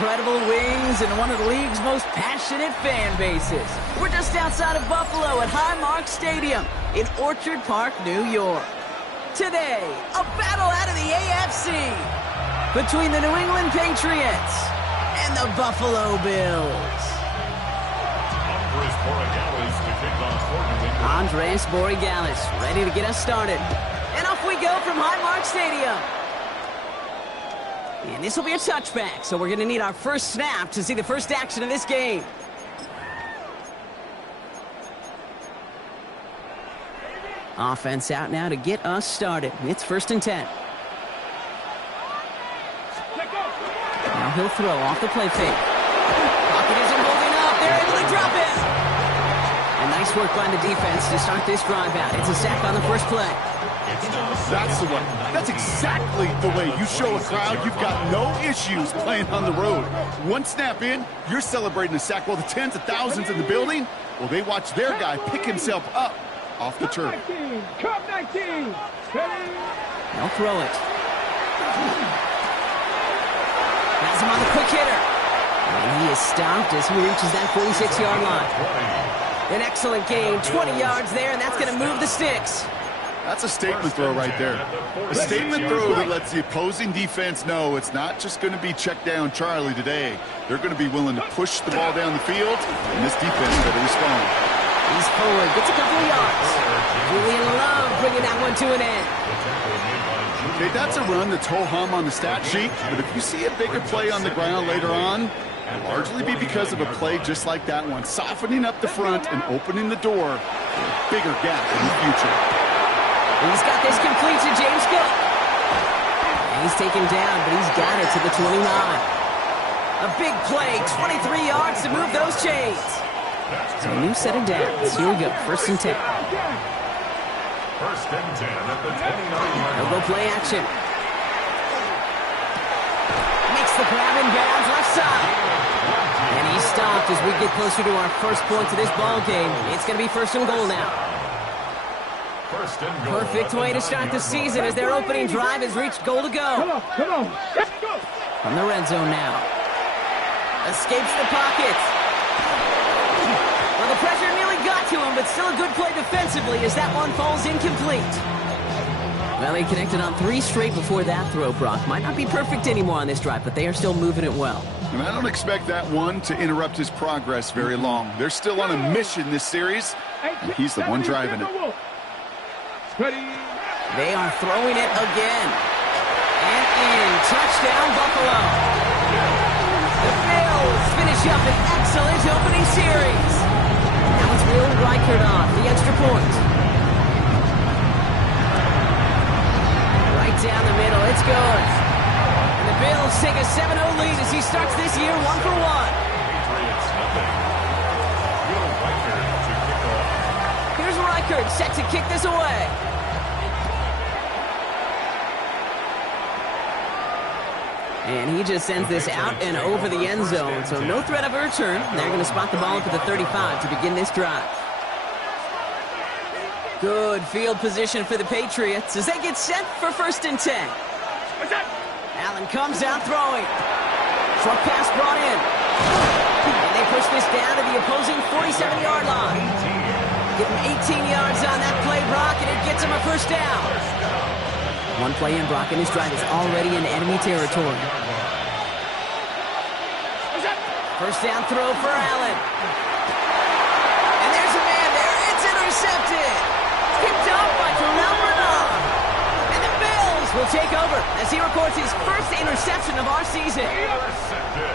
incredible wings and one of the league's most passionate fan bases. We're just outside of Buffalo at Highmark Stadium in Orchard Park, New York. Today, a battle out of the AFC between the New England Patriots and the Buffalo Bills. Andres Borregales ready to get us started. And off we go from Highmark Stadium. And this will be a touchback, so we're going to need our first snap to see the first action of this game. Offense out now to get us started. It's 1st and 10. Now he'll throw off the play fake. Pocket isn't holding up. They're able to drop it. And nice work by the defense to start this drive out. It's a sack on the first play. That's the way. That's exactly the way you show a crowd you've got no issues playing on the road. One snap in, you're celebrating a sack while the tens of thousands in the building, well, they watch their guy pick himself up off the turf. Cup 19. They'll throw it. Has him on the quick hitter. And he is stopped as he reaches that 46-yard line. An excellent gain, 20 yards there, and that's going to move the sticks. That's a statement throw right there. A statement throw that lets the opposing defense know it's not just going to be check down Charlie today. They're going to be willing to push the ball down the field, and this defense better respond. He's forward, gets a couple of yards. Julian Love bringing that one to an end. Okay, that's a run that's ho-hum on the stat sheet, but if you see a bigger play on the ground later on, it'll largely be because of a play just like that one, softening up the front and opening the door for a bigger gap in the future. He's got this complete to James Cook. And he's taken down, but he's got it to the 29. A big play, 23 yards to move those chains. So a new set of downs. Here we go, 1st and 10. 1st and 10 at the 29-yard. They'll go play action. Makes the grab in bounds left side. And he's stopped as we get closer to our first points of this ball game. It's going to be 1st and goal now. Perfect way to start the season as their opening drive has reached goal to go. Come on. From the red zone now. Escapes the pocket. Well, the pressure nearly got to him, but still a good play defensively as that one falls incomplete. Well, he connected on 3 straight before that throw, Brock. Might not be perfect anymore on this drive, but they are still moving it well. And I don't expect that one to interrupt his progress very long. They're still on a mission this series, and he's the one driving it. They are throwing it again. And in. Touchdown, Buffalo. The Bills finish up an excellent opening series. Now it's Will Reichert off the extra point. Right down the middle. It's good. And the Bills take a 7-0 lead as he starts this year 1 for 1. Here's Reichert set to kick this away. And he just sends this out and over the end zone. So no threat of a return. They're going to spot the ball up at the 35 to begin this drive. Good field position for the Patriots as they get set for 1st and 10. Allen comes out throwing. Short pass brought in. And they push this down to the opposing 47-yard line. Give him 18 yards on that play, Brock, and it gets him a 1st down. One play in, Brock, and his drive is already in enemy territory. 1st down throw for Allen. And there's a man there. It's intercepted. Picked up by Terrell Bernard. And the Bills will take over as he records his 1st interception of our season.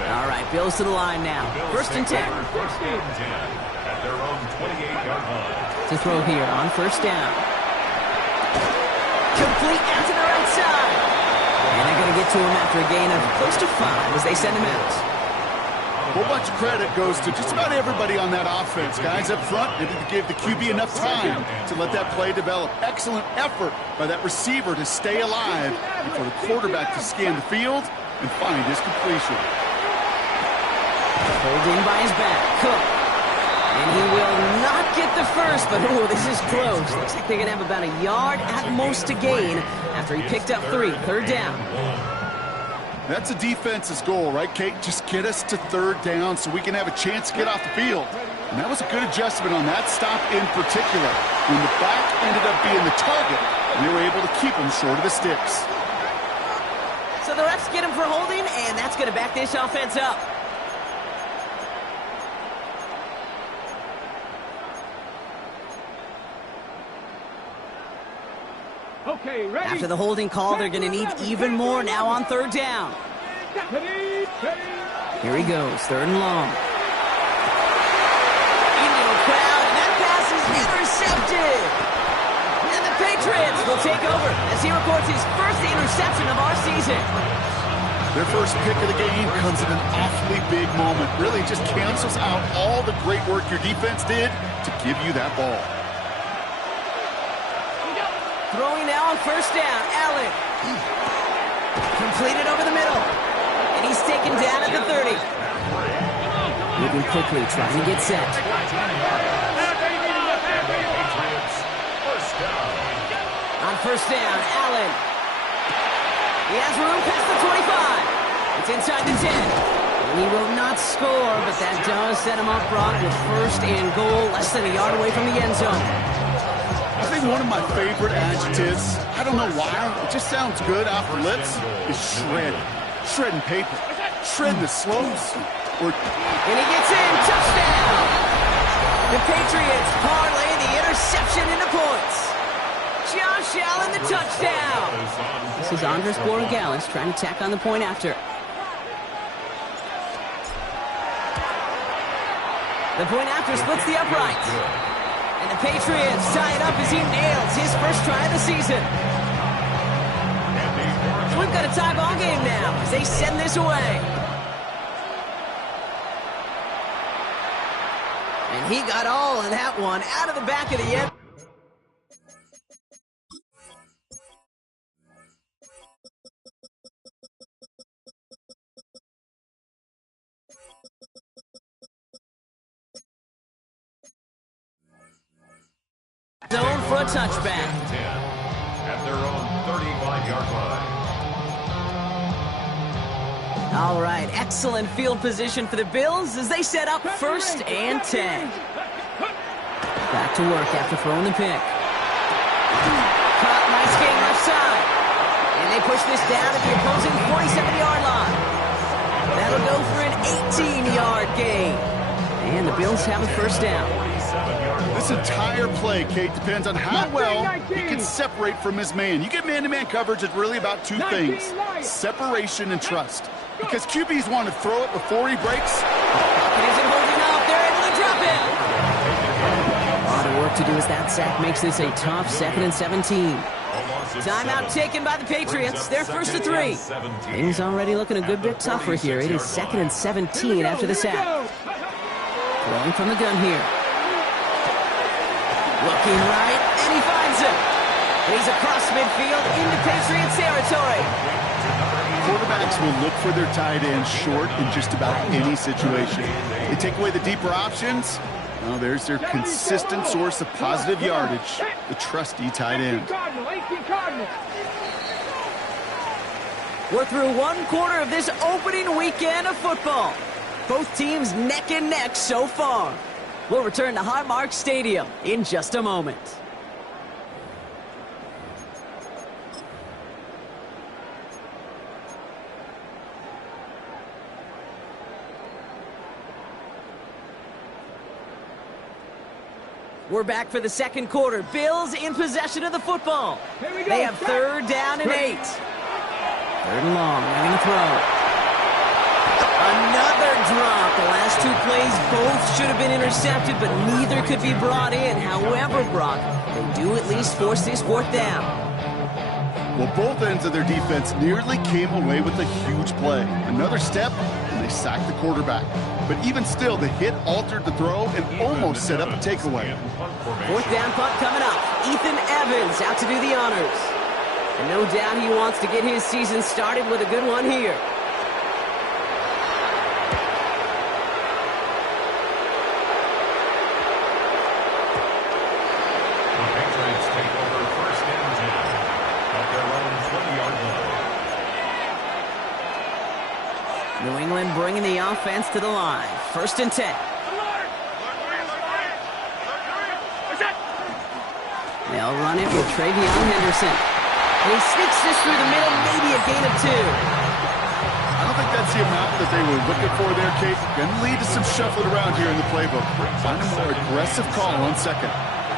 All right, Bills to the line now. 1st and 10. At their own 28-yard line. To throw here on 1st down. Complete out to the right side. And they're going to get to him after a gain of close to 5 as they send him out. A whole bunch of credit goes to just about everybody on that offense. Guys up front, they didn't give the QB enough time to let that play develop. Excellent effort by that receiver to stay alive and for the quarterback to scan the field and find his completion. Pulled in by his back. Cook. And he will not get the 1st, but this is close. Looks like they're going to have about a yard at most to gain after he picked up 3. 3rd down. That's a defense's goal, right, Kate? Just get us to third down so we can have a chance to get off the field. And that was a good adjustment on that stop in particular. When the back ended up being the target, we were able to keep him short of the sticks. So the refs get him for holding, and that's going to back this offense up. Okay, ready? After the holding call, they're going to need even more now on third down. Ready, ready. Here he goes, third and long. Into the crowd, and that pass is intercepted. And the Patriots will take over as he records his first interception of our season. Their first pick of the game comes at an awfully big moment. Really just cancels out all the great work your defense did to give you that ball. Throwing now on first down, Allen. Completed over the middle. And he's taken down at the 30. Moving quickly, trying to get set. On first down, Allen. He has room past the 25. It's inside the 10. And he will not score, but that does set him up, Brock, with first and goal, less than a yard away from the end zone. I think one of my favorite adjectives, I don't know why, it just sounds good off the lips, is shred. Shredding paper. Shred the slopes. And he gets in. Touchdown! The Patriots parlay the interception into points. Josh Allen, the touchdown. This is Andres Borregales trying to tack on the point after. The point after splits the uprights. And the Patriots tie it up as he nails his first try of the season. So we've got a tie ball game now as they send this away. And he got all of that one out of the back of the end. Zone for a touchback. 10 at their own 35-yard line. All right, excellent field position for the Bills as they set up first and 10. Back to work after throwing the pick. Caught, nice game left side. And they push this down at the opposing 47-yard line. That'll go for an 18-yard gain. And the Bills have a first down. This entire play, Kate, depends on how well he can separate from his man. You get man-to-man coverage, it's really about two things, separation and trust. Because QBs want to throw it before he breaks. Pocket isn't holding up. They're able to drop him. A lot of work to do as that sack makes this a tough 2nd and 17. Timeout taken by the Patriots. They're first to 3. Things already looking a good bit tougher here. It is 2nd and 17 after the sack. Throwing from the gun here. Looking right, and he finds him. And he's across midfield into Patriots territory. Quarterbacks will look for their tight end short in just about any situation. They take away the deeper options. Well, there's their consistent source of positive yardage, the trusty tight end. We're through one quarter of this opening weekend of football. Both teams neck and neck so far. We'll return to Highmark Stadium in just a moment. We're back for the second quarter. Bills in possession of the football. They have third down and 8. Third and long, ready to throw. Another drop. The last two plays both should have been intercepted, but neither could be brought in. However, Brock, they do at least force this 4th down. Well, both ends of their defense nearly came away with a huge play. Another step, and they sacked the quarterback. But even still, the hit altered the throw and almost set up a takeaway. 4th down punt coming up. Ethan Evans out to do the honors. And no doubt he wants to get his season started with a good one here. offense to the line. 1st and 10. They'll run it with Travion Henderson. He sneaks this through the middle, maybe a gain of 2. I don't think that's the amount that they were looking for there, Kate. Going to lead to some shuffling around here in the playbook. Find a more aggressive call on 2nd.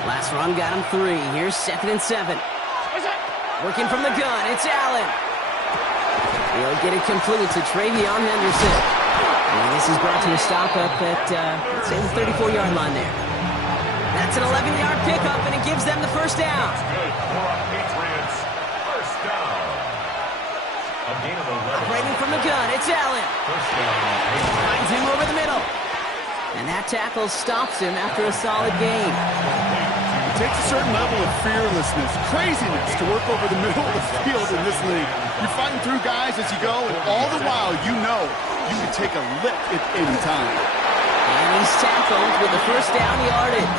Last run got him 3. Here's 2nd and 7. Working from the gun, it's Allen. He'll get it complete to Travion Henderson. And this is brought to a stop up at, let's say, the 34-yard line there. That's an 11-yard pickup, and it gives them the 1st down. Good for Patriots. 1st down. A gain of 11. Operating from the gun, it's Allen. 1st down. Finds him over the middle. And that tackle stops him after a solid gain. It takes a certain level of fearlessness, craziness to work over the middle of the field in this league. You're fighting through guys as you go, and all the while you know you can take a lick at any time. And he's tackled with the 1st down yardage.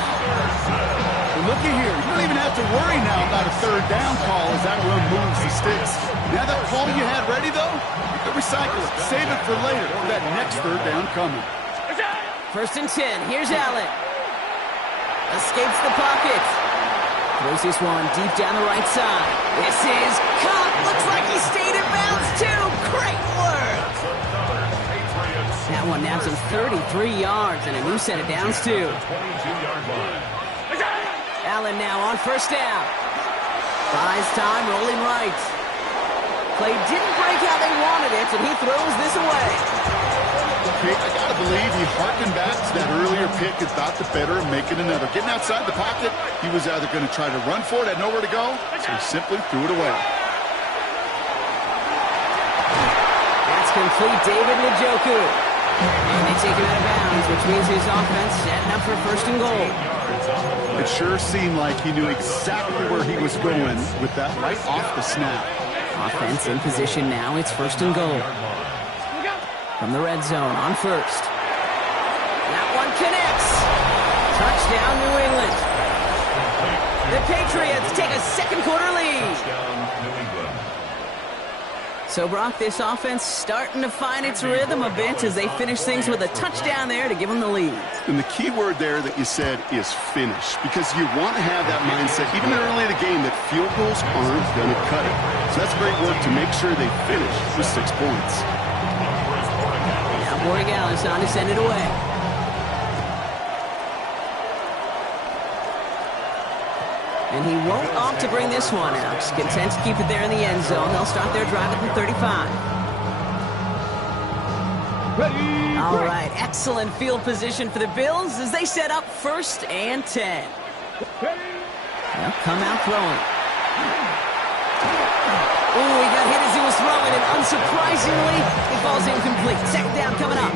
Well, looky here. You don't even have to worry now about a 3rd down call as that run moves the sticks. Now that call you had ready, though, you can recycle it. Save it for later for that next 3rd down coming. 1st and 10. Here's Allen. Escapes the pocket. Throws this one deep down the right side. This is caught. Looks like he stayed in bounds, too. Great work. That one nabs him 33 yards and a new set of downs, too. 22-yard line. Allen now on 1st down. Buys time, rolling right. Play didn't break how they wanted it, and he throws this away. Okay, I gotta believe he harkened back to that earlier pick and thought the better of making another. Getting outside the pocket, he was either going to try to run for it, had nowhere to go, so he simply threw it away. That's complete, David Njoku. And they take him out of bounds, which means his offense setting up for 1st and goal. It sure seemed like he knew exactly where he was going with that right off the snap. Offense in position now. It's 1st and goal. From the red zone on 1st. That one connects. Touchdown, New England. The Patriots take a 2nd quarter lead. Touchdown, New England. So, Brock, this offense starting to find its rhythm a bit as they finish things with a touchdown there to give them the lead. And the key word there that you said is finish, because you want to have that mindset, even early in the game, that field goals aren't going to cut it. So that's great work to make sure they finish with 6 points. Now Borregales on to send it away. And he won't opt to bring this one out. Content to keep it there in the end zone. They'll start their drive at the 35. All right, excellent field position for the Bills as they set up 1st and 10. They'll come out throwing. Oh, he got hit as he was throwing, and unsurprisingly, it falls incomplete. 2nd down coming up.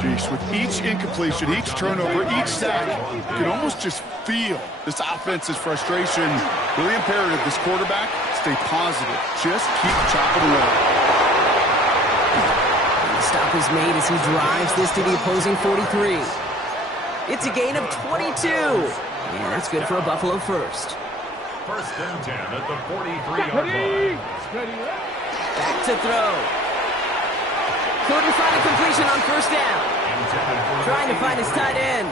Jeez, with each incompletion, each turnover, each sack, you can almost just feel this offense's frustration. Really imperative, this quarterback, stay positive. Just keep chopping away. And the stop is made as he drives this to the opposing 43. It's a gain of 22. And that's good for a Buffalo 1st. 1st and 10 at the 43-yard line. Back to throw. Couldn't find a completion on 1st down. Trying to find his tight end.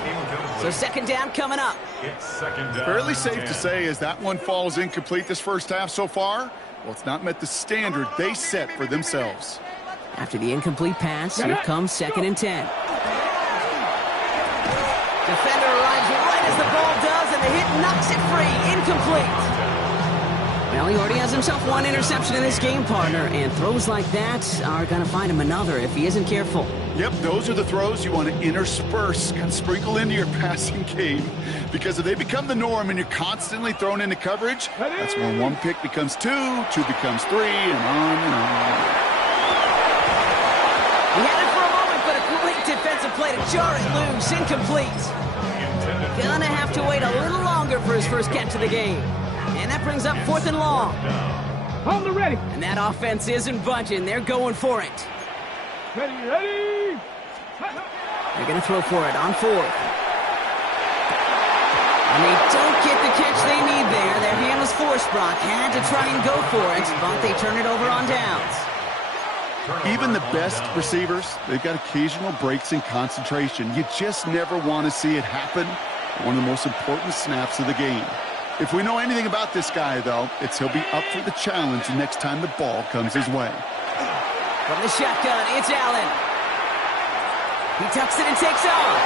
So 2nd down coming up. It's 2nd down. Fairly safe to say as that one falls incomplete this 1st half so far, well, it's not met the standard they set for themselves. After the incomplete pass, here comes 2nd and 10. Defender arrives right as the ball does, and the hit knocks it free. Incomplete. Well, he already has himself 1 interception in this game, partner, and throws like that are going to find him another if he isn't careful. Yep, those are the throws you want to intersperse, kind of sprinkle into your passing game, because if they become the norm and you're constantly thrown into coverage, that's when 1 pick becomes 2, 2 becomes 3, and on and on. He had it for a moment, but a great defensive play to jar it loose. Incomplete. Gonna have to wait a little longer for his first catch of the game. And that brings up 4th and long. Hold it ready. And that offense isn't budging. They're going for it. Ready. They're going to throw for it on 4th. And they don't get the catch they need there. Their hand was forced, Brock. Had to try and go for it, but they turn it over on downs. Even the best receivers, they've got occasional breaks in concentration. You just never want to see it happen. One of the most important snaps of the game. If we know anything about this guy, though, it's he'll be up for the challenge the next time the ball comes his way. From the shotgun, it's Allen. He tucks it and takes off.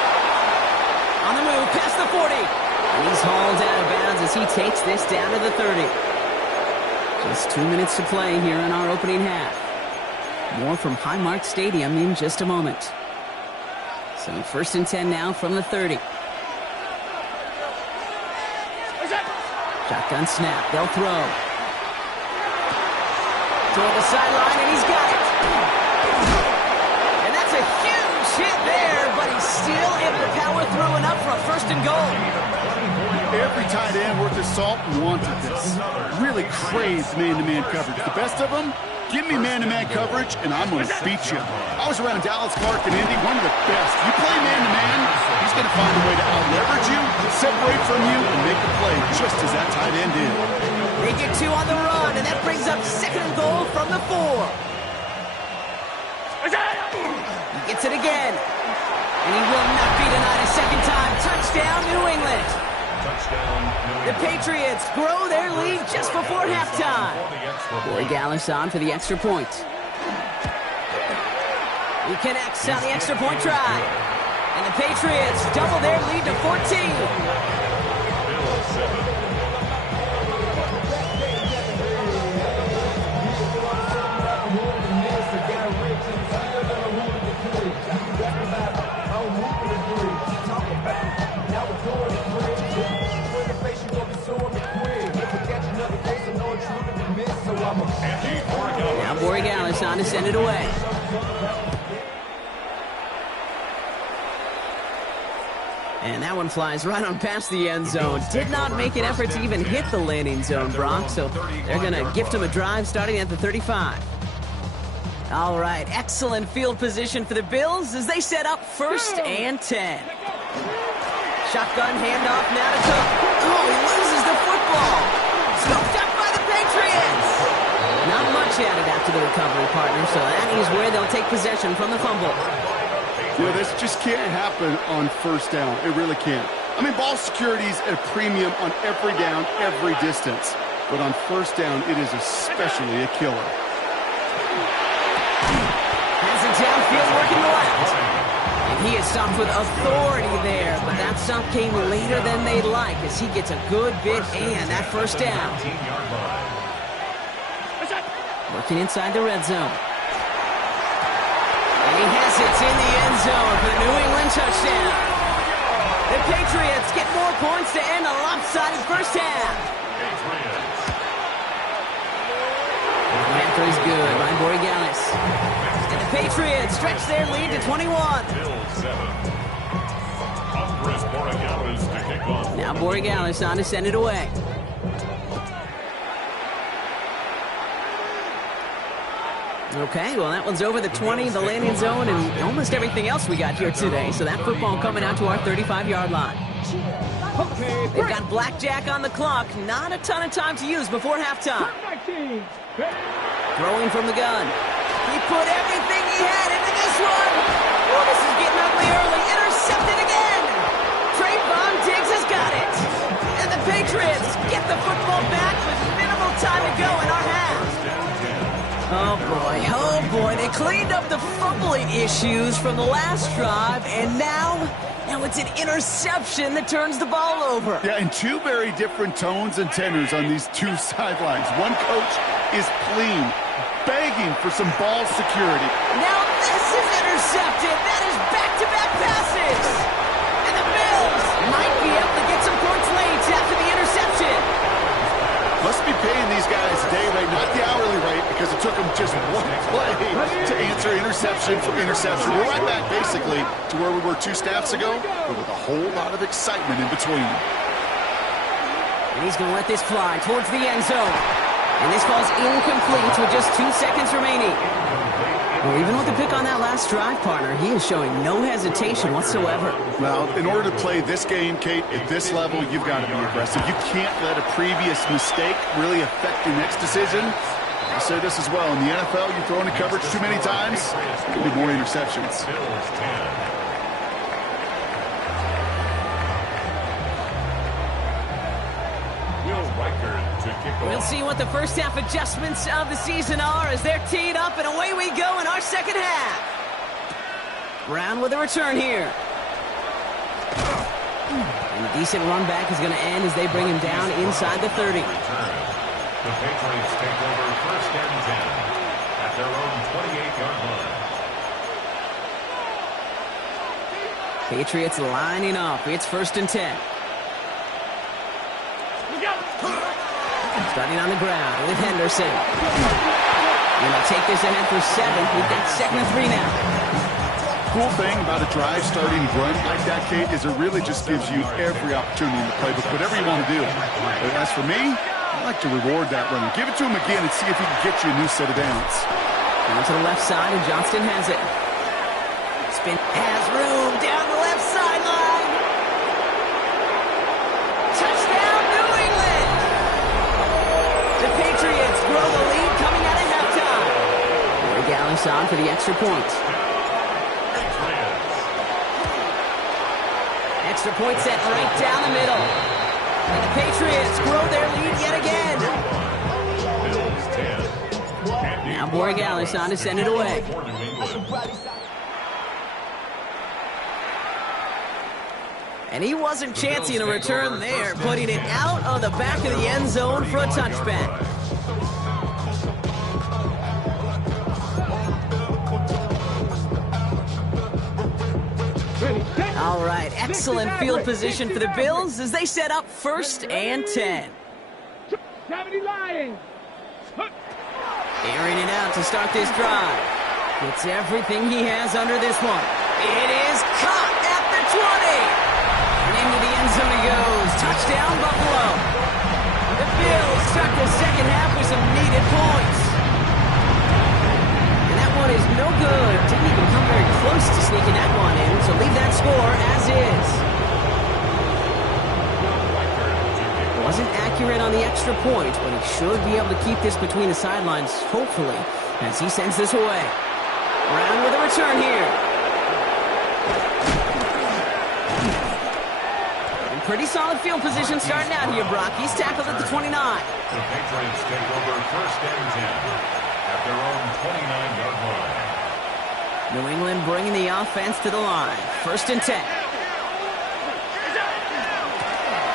On the move, past the 40. And he's hauled out of bounds as he takes this down to the 30. Just 2 minutes to play here in our opening half. More from Highmark Stadium in just a moment. So 1st and 10 now from the 30. Shotgun snap. They'll throw. Toward the sideline, and he's got it. And that's a huge hit there, but he's still able to power through enough for a 1st and goal. Every tight end worth his salt wanted this. Really craved man-to-man coverage. The best of them, give me man-to-man coverage, and I'm going to beat you. I was around Dallas Clark and Indy, one of the best. You play man-to-man, he's going to find a way to out-leverage you, separate from you, and make the play just as that tight end did. They get 2 on the run, and that brings up 2nd and goal from the 4. He gets it again. And he will not be denied a 2nd time. Touchdown, New England. The Patriots grow their lead just before halftime. Corey Gallis on for the extra point. He connects on the extra point try. And the Patriots double their lead to 14. Now Borregales on to send it away. And that one flies right on past the end zone. Did not make an effort to even hit the landing zone, Brock. So they're going to gift him a drive starting at the 35. All right, excellent field position for the Bills as they set up 1st and 10. Shotgun handoff now to Cook. Oh, he loses the football. Scooped up by the Patriots. Not much added after the recovery, partner, so that is where they'll take possession from the fumble. You know, this just can't happen on 1st down. It really can't. I mean, ball security's at a premium on every down, every distance. But on 1st down, it is especially a killer. Has it downfield working left. And he is stopped with authority there, but that stop came later than they'd like as he gets a good bit and that 1st down. Working inside the red zone. And he has it in the end zone for the New England touchdown. The Patriots get more points to end a lopsided 1st half. The answer is good by Borregales. And the Patriots stretch their lead to 21. Now Borregales on to send it away. Okay, well, that one's over the 20, the landing zone, and almost everything else we got here today. So that football coming out to our 35-yard line. They've got blackjack on the clock. Not a ton of time to use before halftime. Throwing from the gun. He put everything he had into this one. Oh, this is getting ugly early. Intercepted again. Trayvon Diggs has got it. And the Patriots get the football back with minimal time to go in our half. Oh boy, they cleaned up the fumbling issues from the last drive, and now it's an interception that turns the ball over. Yeah, and 2 very different tones and tenors on these 2 sidelines. One coach is pleading, begging for some ball security. Now this is intercepted. That is back-to-back passes. And the Bills might be able to get some points late after the interception. Must be paying these guys day rate, not the hourly rate, because it took them just one play to answer interception for interception. We're right back, basically, to where we were 2 snaps ago, but with a whole lot of excitement in between. And he's going to let this fly towards the end zone. And this ball's incomplete with just 2 seconds remaining. Well, even with the pick on that last drive, partner, he is showing no hesitation whatsoever. Well, in order to play this game, Kate, at this level, you've got to be aggressive. You can't let a previous mistake really affect your next decision. I'll say this as well. In the NFL, you throw into coverage too many times, there'll be more interceptions. Bills 10. We'll see what the first half adjustments of the season are as they're teed up, and away we go in our second half. Brown with a return here. And a decent run back is going to end as they bring him down inside the 30. The Patriots take over first and 10 at their own 28-yard line. Patriots lining up. It's first and 10. Starting on the ground with Henderson. And they'll take this ahead for 7. We've got 2nd and 3 now. Cool thing about a drive starting run like that, Kate, is it really just gives you every opportunity in the playbook, whatever you want to do. But as for me, I like to reward that runner. Give it to him again and see if he can get you a new set of downs. Down to the left side, and Johnston has it. Spin has room down the left sideline. Touchdown, New England! The Patriots grow the lead coming out of halftime. Greg Allison for the extra point. Extra point set right down the middle. And the Patriots grow their lead yet again. Now Borg Allison to send it away. And he wasn't chancing a return there, putting it out of the back of the end zone for a touchback. All right, excellent field position for the Bills as they set up first and 10. Airing it out to start this drive. It's everything he has under this one. It is caught at the 20. And into the end zone he goes. Touchdown, Buffalo. The Bills start the second half with some needed points. And that one is no good. Didn't even come very close to sneaking that one in, so leave that score as is. Wasn't accurate on the extra point, but he should be able to keep this between the sidelines, hopefully, as he sends this away. Brown with a return here. And pretty solid field position starting out here, Brock. He's tackled at the 29. The Patriots take over first and 10 at their own 29-yard line. New England bringing the offense to the line. First and 10.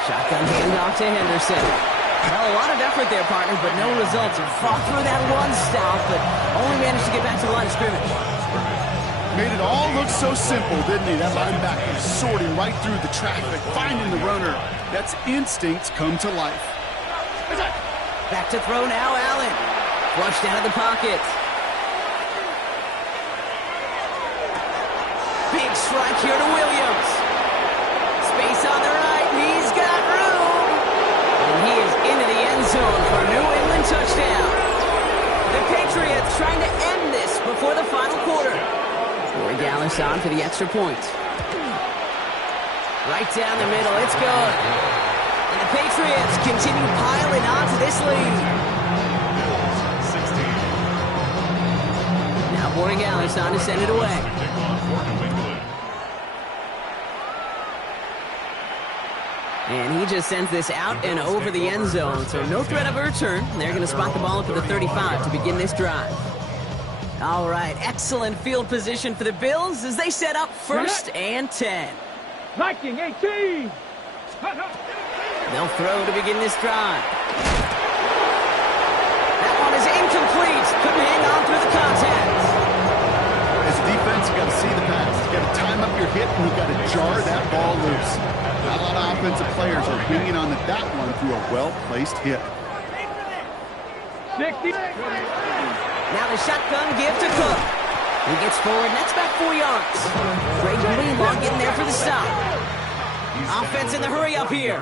Shotgun handoff to Henderson. Well, a lot of effort there, partner, but no results. He fought through that one stop, but only managed to get back to the line of scrimmage. Made it all look so simple, didn't he? That linebacker sorting right through the traffic, finding the runner. That's instincts come to life. Back to throw now, Allen. Flushed out of the pocket. Big strike here to Williams. Space on the right. He's got room. And he is into the end zone for a New England touchdown. The Patriots trying to end this before the final quarter. Corey Gallis on for the extra point. Right down the middle. It's good. And the Patriots continue piling on to this lead. 16. Now Corey Gallis on to send it away. And he just sends this out and over the end zone, so no threat of a return. They're going to spot the ball up at the 35 to begin this drive. All right, excellent field position for the Bills as they set up first and 10. Viking 18. They'll throw to begin this drive. That one is incomplete. Couldn't hang on through the contact. As a defense, you got to see the pass. You got to time up your hit, and you got to jar that ball loose. Not a lot of offensive players are hanging on to that one through a well-placed hit. 60. Now the shotgun give to Cook. He gets forward, and that's back 4 yards. Greg Greenlaw getting there for the stop. Offense in the hurry up here.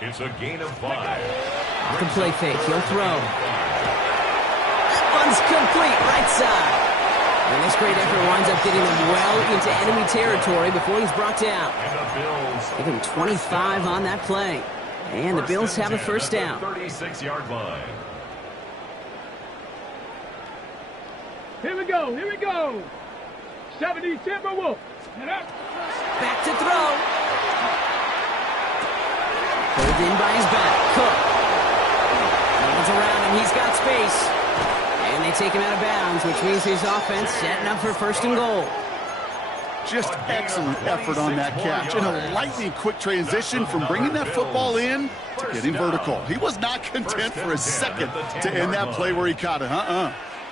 It's a gain of 5. Off the play fake, he'll throw. That one's complete, right side. And this great effort winds up getting them well into enemy territory before he's brought down. Give him 25 on that play. And the Bills have a first down. 36-yard line. Here we go. Here we go. 70 Timberwolves. Back to throw. Pulled in by his back. Cook. Runs around him. He's got space. And they take him out of bounds, which means his offense setting up for first and goal. Just excellent effort on that catch. And a lightning quick transition from bringing that football in to getting vertical. He was not content for a second to end that play where he caught it.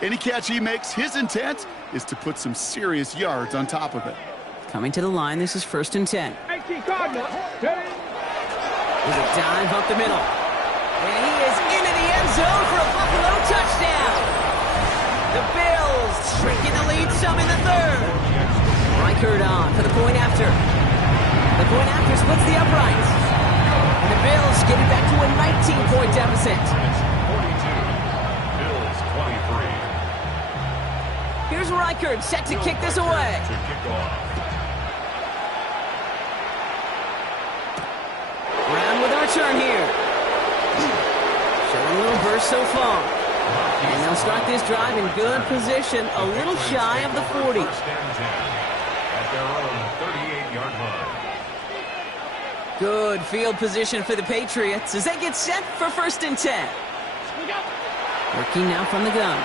Any catch he makes, his intent is to put some serious yards on top of it. Coming to the line, this is first and 10. 18 Cardinals. With a dive up the middle. And he is into the end zone for a Buffalo touchdown. The Bills shrinking the lead some in the third. Reichard on for the point after. The point after splits the uprights. And the Bills get it back to a 19-point deficit. 42. Bills 23. Here's Reichard set to kick this away. To kick off. Brown with a return here. Showing a little burst so far. And they'll start this drive in good position, a little shy of the 40. First and 10 at their own 38-yard line. Good field position for the Patriots as they get set for first and 10. Working now from the gun.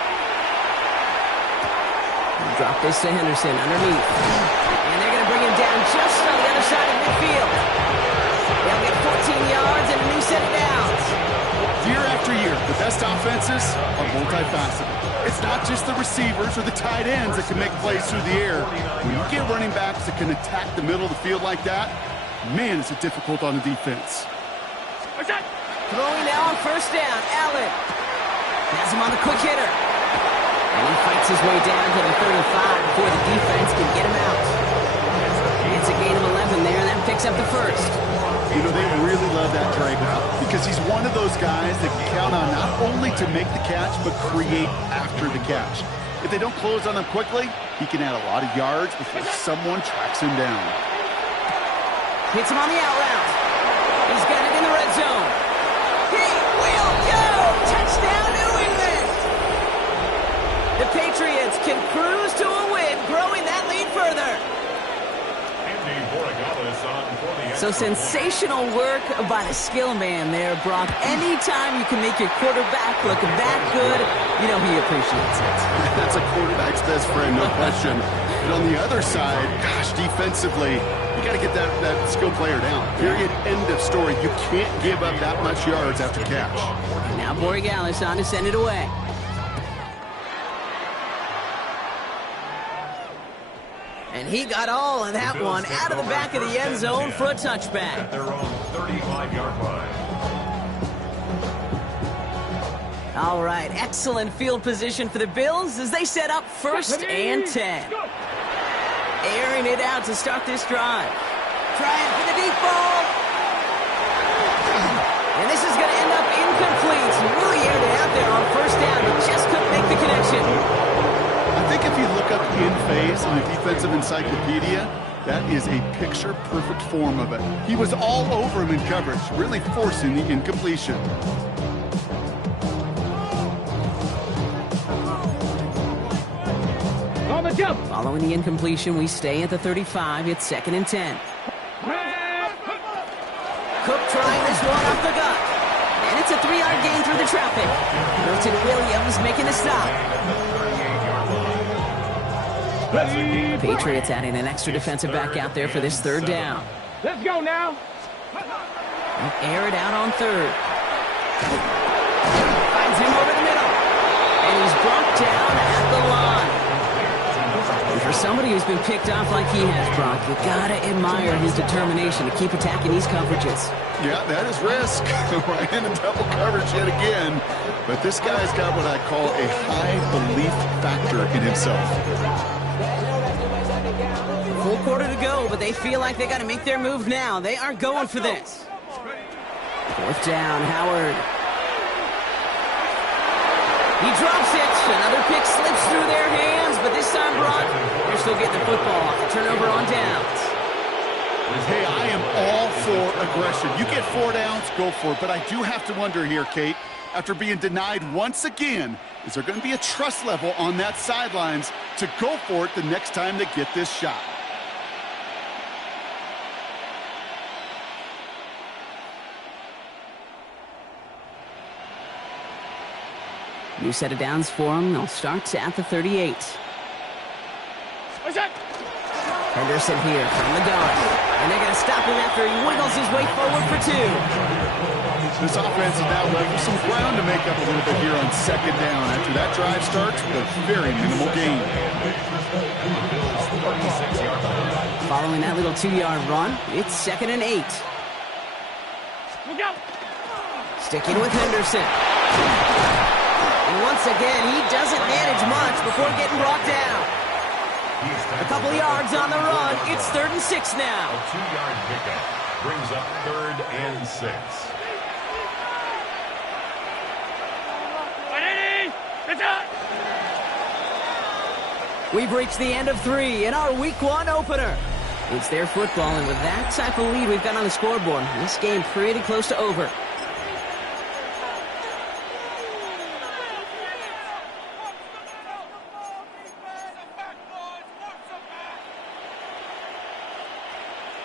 Drop this to Henderson underneath. And they're going to bring him down just on the other side of midfield. They'll get 14 yards and a new set of downs. Year after year, the best offenses are multifaceted. It's not just the receivers or the tight ends that can make plays through the air. When you get running backs that can attack the middle of the field like that, man, is it difficult on the defense. Throwing now on first down, Allen. Has him on the quick hitter. And he fights his way down to the 35 before the defense can get him out. It's a gain of 11 there, and that picks up the first. You know, they really love that drag route because he's one of those guys that can count on not only to make the catch, but create after the catch. If they don't close on him quickly, he can add a lot of yards before someone tracks him down. Hits him on the out route. He's got it in the red zone. He will go! Touchdown, New England! The Patriots can cruise to a win, growing that lead further. So sensational work by the skill man there, Brock. Anytime you can make your quarterback look that good, you know he appreciates it. That's a quarterback's best friend, no question. But on the other side, gosh, defensively, you got to get that skill player down. Period. End of story. You can't give up that much yards after catch. And now Borregales on to send it away. And he got all of that one out of the back of the end zone for a touchback. At their own 35-yard line. All right, excellent field position for the Bills as they set up first and 10. Airing it out to start this drive. Trying for the deep ball. And this is going to end up incomplete. Really aired it out there on first down, but just couldn't make the connection. I think if you look up in phase in the defensive encyclopedia, that is a picture-perfect form of it. He was all over him in coverage, really forcing the incompletion. On the jump. Following the incompletion, we stay at the 35. It's second and 10. Cook trying this one off the gut. And it's a 3-yard gain through the traffic. Milton Williams making the stop. Patriots adding an extra defensive back out there for this third down. Let's go now. Air it out on third. Finds him over the middle. And he's brought down at the line. And for somebody who's been picked off like he has, Brock, you gotta admire his determination to keep attacking these coverages. Yeah, that is risk. Right in a double coverage yet again. But this guy's got what I call a high belief factor in himself. Full quarter to go, but they feel like they got to make their move now. They are going for this. Fourth down, Howard. He drops it. Another pick slips through their hands, but this time, Brock, they're still getting the football off the turnover on downs. Hey, I am all for aggression. You get 4 downs, go for it. But I do have to wonder here, Kate, after being denied once again. Is there going to be a trust level on that sidelines to go for it the next time they get this shot? New set of downs for them. They'll start at the 38. Henderson here from the gun. And they're going to stop him after he wiggles his way forward for 2. This offense is now left with some ground to make up a little bit here on second down. After that drive starts with a very minimal gain. Following that little 2-yard run, it's 2nd and 8. Sticking with Henderson. And once again, he doesn't manage much before getting brought down. A couple of yards on the run. It's 3rd and 6 now. A 2-yard pickup brings up 3rd and 6. We've reached the end of 3 in our Week 1 opener. It's their football, and with that type of lead we've got on the scoreboard, this game pretty close to over.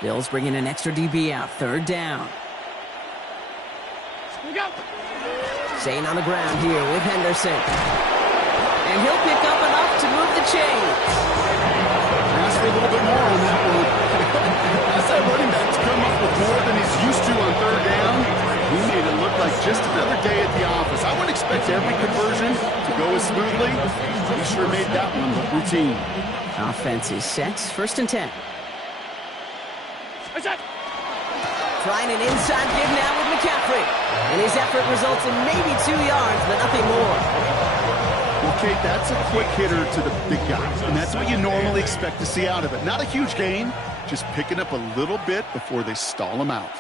Bills bringing an extra DB out. 3rd down. Staying on the ground here with Henderson. And he'll pick up enough to move the chains. Ask for a little bit more on that one. Ask that running back to come up with more than he's used to on 3rd down. He made it look like just another day at the office. I wouldn't expect every conversion to go as smoothly. He sure made that one look routine. Offense is set. 1st and 10. Trying an inside give now with McCaffrey. And his effort results in maybe 2 yards, but nothing more. Well, Kate, that's a quick hitter to the big guys, and that's what you normally expect to see out of it. Not a huge gain, just picking up a little bit before they stall him out.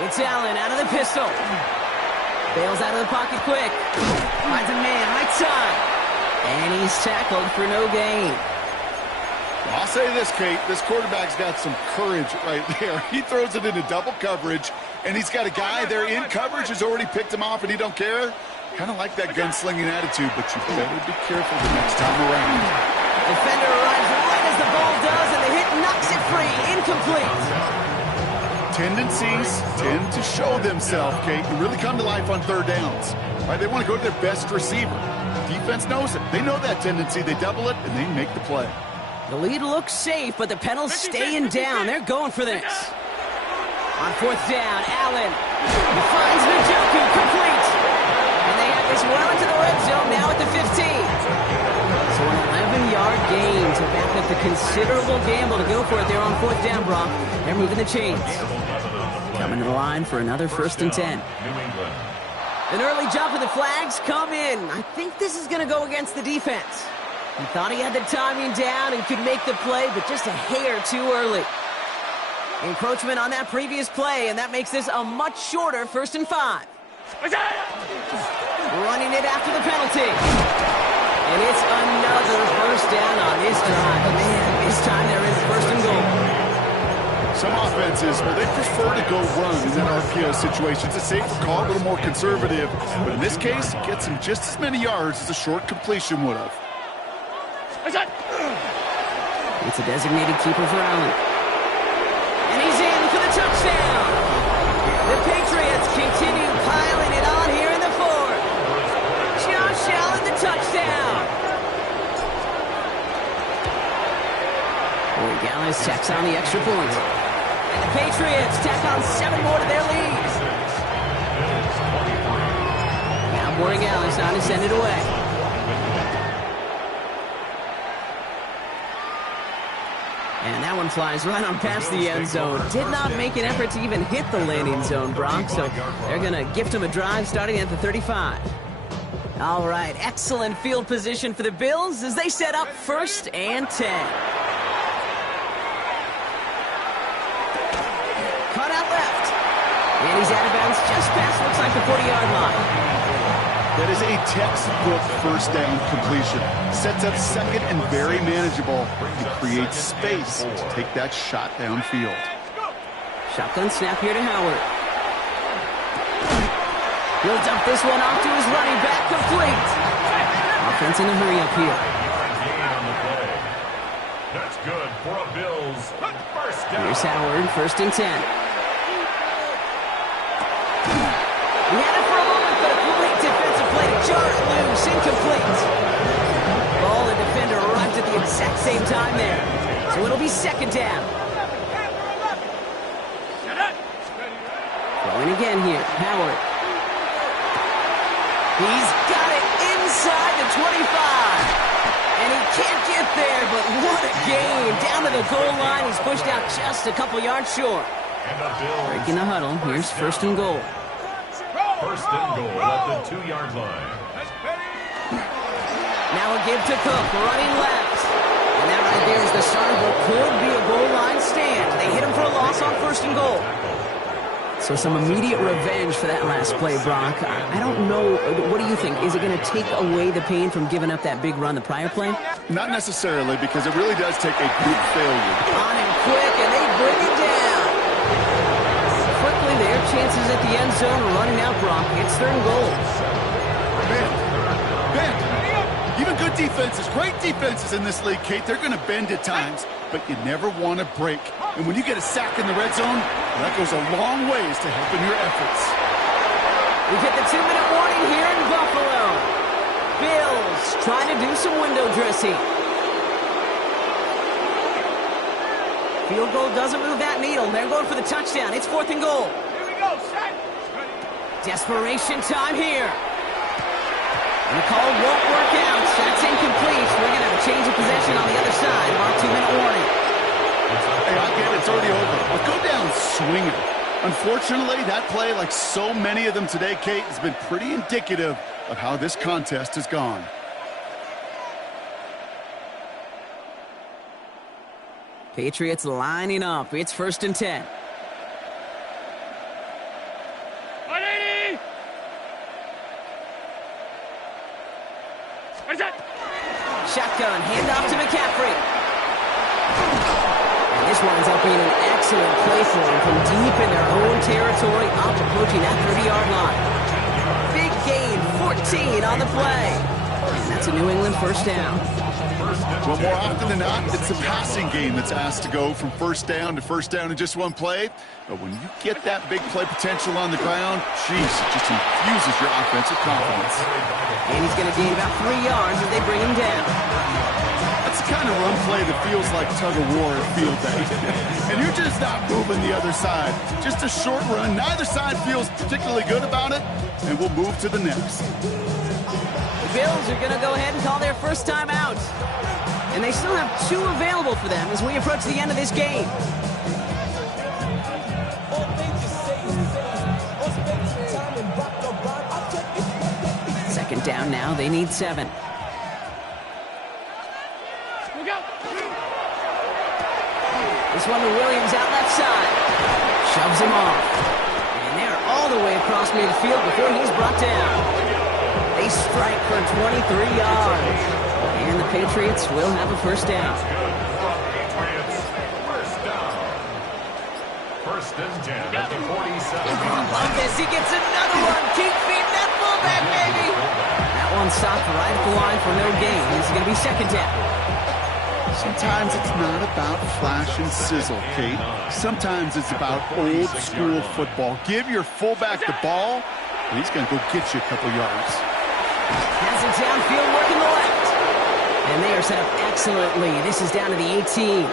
It's Allen out of the pistol. Bails out of the pocket quick. Finds a man right side. And he's tackled for no gain. I'll say this, Kate, this quarterback's got some courage right there. He throws it into double coverage, and he's got a guy there in coverage who's already picked him off, and he don't care. Kind of like that gunslinging attitude, but you better be careful the next time around. Defender arrives right as the ball does, and the hit knocks it free. Incomplete. Tendencies tend to show themselves, Kate, and really come to life on 3rd downs. Right? They want to go to their best receiver. Defense knows it. They know that tendency. They double it, and they make the play. The lead looks safe, but the Pennels staying down. They're going for this. On 4th down, Allen finds Njoku, complete. And they have this well into the red zone now at the 15. So an 11-yard gain to back up the considerable gamble to go for it there on 4th down, Brock. They're moving the chains. Coming to the line for another 1st and 10. An early jump of the flags come in. I think this is going to go against the defense. He thought he had the timing down and could make the play, but just a hair too early. Encroachment on that previous play, and that makes this a much shorter 1st and 5. Running it after the penalty. And it's another 1st down on this drive. Man, this time they're in 1st and goal. Some offenses, well, they prefer to go run in that RPO situation. It's a safer call, a little more conservative. But in this case, it gets him just as many yards as a short completion would have. It's a designated keeper for Allen. And he's in for the touchdown. The Patriots continue piling it on here in the 4th. Josh Allen, the touchdown. Boy, Gallis tacks on the extra point. And the Patriots tack on 7 more to their lead. Now Boy Gallis on to send it away. And that one flies right on past the end zone. Did not make an effort to even hit the landing zone, Brock. So they're going to gift him a drive starting at the 35. All right, excellent field position for the Bills as they set up 1st and 10. Cut out left. And he's out of bounds just past, looks like the 40-yard line. That is a textbook 1st down completion. Sets up 2nd and very manageable. It creates space to take that shot downfield. Shotgun snap here to Howard. He'll dump this one off to his running back, complete. Offense in a hurry up here. Gain on the play. That's good for a Bills first down. Here's Howard, 1st and 10. He had it for a moment, but a complete defensive play to jar it loose, incomplete. Ball and defender arrived at the exact same time there. So it'll be 2nd down. Throwing again here, Howard. He's got it inside the 25. And he can't get there, but what a game. Down to the goal line, he's pushed out just a couple yards short. And the Bills Breaking the huddle, here's 1st and goal. first and goal at the 2-yard line. Now a give to Cook, running left. And that right there is the start of what could be a goal line stand. They hit him for a loss on 1st and goal. So some immediate revenge for that last play, Brock. I don't know. What do you think? Is it going to take away the pain from giving up that big run the prior play? Not necessarily, because it really does take a big failure. On him quick, and they bring him down. Quickly, their chances at the end zone are running out, Brock. It's 3rd and goal. Ben, even good defenses, great defenses in this league, Kate, they're going to bend at times, but you never want to break. And when you get a sack in the red zone, that goes a long ways to helping your efforts. We get the 2-minute warning here in Buffalo. Bills trying to do some window dressing. Field goal doesn't move that needle. They're going for the touchdown. It's 4th and goal. Here we go, set. Desperation time here. And the call won't work out. That's incomplete. We're going to have a change of possession on the other side of our 2-minute warning. Hey, I get it. It's already over. But go down swinging. Unfortunately, that play, like so many of them today, Kate, has been pretty indicative of how this contest has gone. Patriots lining up. It's 1st and 10. 180. Where's that? Shotgun, handoff to McCaffrey. And this winds up being an excellent play for them from deep in their own territory, up approaching that 30-yard line. Big gain, 14 on the play. And that's a New England 1st down. Well, more often than not, it's the passing game that's asked to go from 1st down to 1st down in just one play. But when you get that big play potential on the ground, geez, it just infuses your offensive confidence. And he's going to gain about 3 yards as they bring him down. That's the kind of run play that feels like tug-of-war at field day. And you're just not moving the other side. Just a short run. Neither side feels particularly good about it, and we'll move to the next. The Bills are going to go ahead and call their first time out. And they still have 2 available for them as we approach the end of this game. Second down now. They need 7. Look out. This one to Williams out left side. Shoves him off. And they're all the way across midfield before he's brought down. They strike for 23 yards. And the Patriots will have a 1st down. Patriots first down. 1st and 10 at the 47. Love this. He gets another one. Keep feeding that fullback, baby. That one stopped right at the line for no gain. This is going to be 2nd down. Sometimes it's not about flash and sizzle, Kate. Sometimes it's about old school football. Give your fullback the ball, and he's going to go get you a couple yards. Has it downfield, working the left. And they are set up excellently. This is down to the 18.